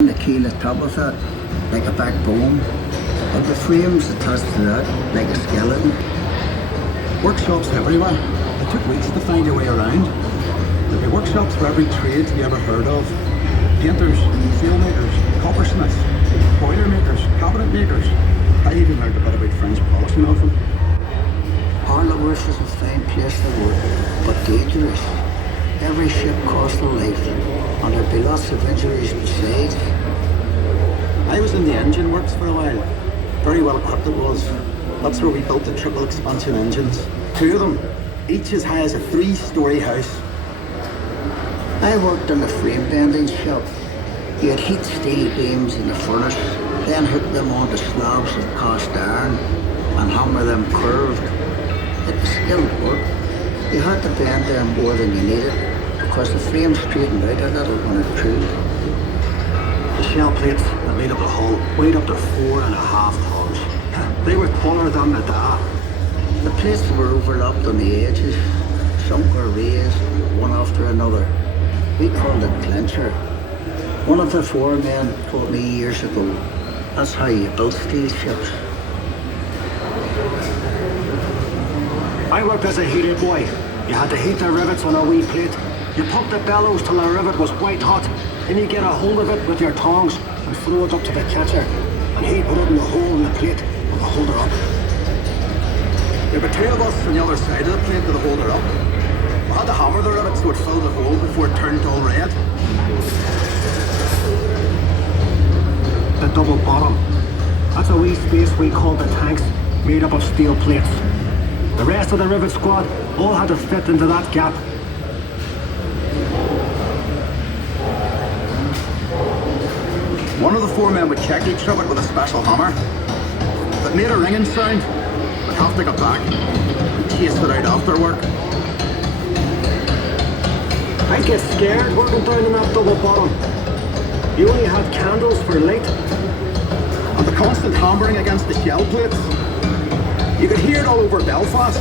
The keel at top of that, like a backbone, and the frames attached to that, like a skeleton. Workshops everywhere. It took weeks to find your way around. There'd be workshops for every trade you ever heard of. Painters, sailmakers, coppersmiths, boiler makers, cabinet makers. I even learned a bit about French polishing of them. Harlowers is a fine place to work, but dangerous. Every ship costs a life, and there'd be lots of injuries besides. I was in the engine works for a while. Very well equipped it was. That's where we built the triple expansion engines. 2 of them, each as high as a 3-story house. I worked in the frame bending shop. You had heat steel beams in the furnace, then hook them onto slabs of cast iron and hammer them curved. It was skilled work. You had to bend them more than you needed because the frame straightened out a little when it cooled. The shell plates that made up the hull weighed up to 4.5 tons. They were taller than the da. The plates were overlapped on the edges. Some were raised, one after another. We called it clincher. One of the foremen told me years ago, that's how you built steel ships. I worked as a heater boy. You had to heat the rivets on a wee plate. You pump the bellows till the rivet was white hot. Then you get a hold of it with your tongs and throw it up to the catcher. And he'd put it in the hole in the plate with the holder up. There were 2 of us on the other side of the plate with the holder up. We had to hammer the rivet so it filled the hole before it turned all red. The double bottom. That's a wee space we called the tanks, made up of steel plates. The rest of the rivet squad all had to fit into that gap. One of the foremen would check each rivet with a special hammer. If it made a ringing sound, we'd have to go back and chase it out after work. I'd get scared working down in that double bottom. You only had candles for light. And the constant hammering against the shell plates. You could hear it all over Belfast.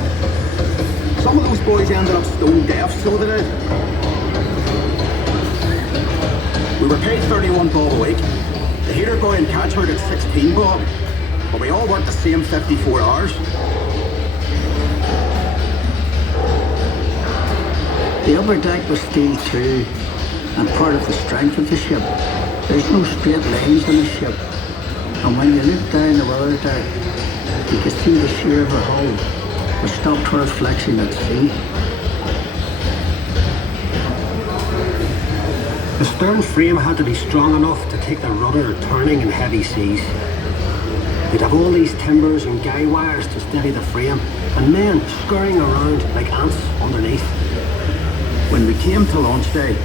Some of those boys ended up stone deaf, so they did. We were paid 31 bob a week. The heater boy and catcher got 16 bob. But we all worked the same 54 hours. The upper deck was steel too, and part of the strength of the ship. There's no straight lines in the ship, and when you look down the weather deck, you could see the sheer of her hull, which stopped her reflection at sea. The stern frame had to be strong enough to take the rudder turning in heavy seas. You'd have all these timbers and guy wires to steady the frame, and men scurrying around like ants underneath. When we came to launch day,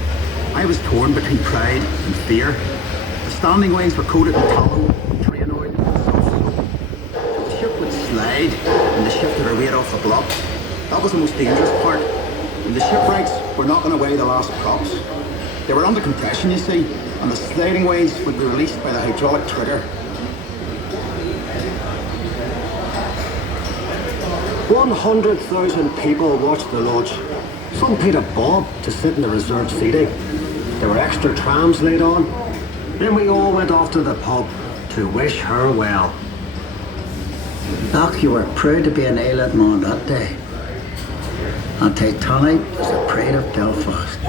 I was torn between pride and fear. The standing ways were coated in tallow, train oil, and sulfur. The ship would slide when they shifted her weight off the block. That was the most dangerous part. And the shipwrights were not going to weigh the last props. They were under compression, you see, and the sliding ways would be released by the hydraulic trigger. 100,000 people watched the launch. Some paid a bob to sit in the reserved seating. There were extra trams laid on. Then we all went off to the pub to wish her well. Doc, you were proud to be an island man that day. And Titanic was the pride of Belfast.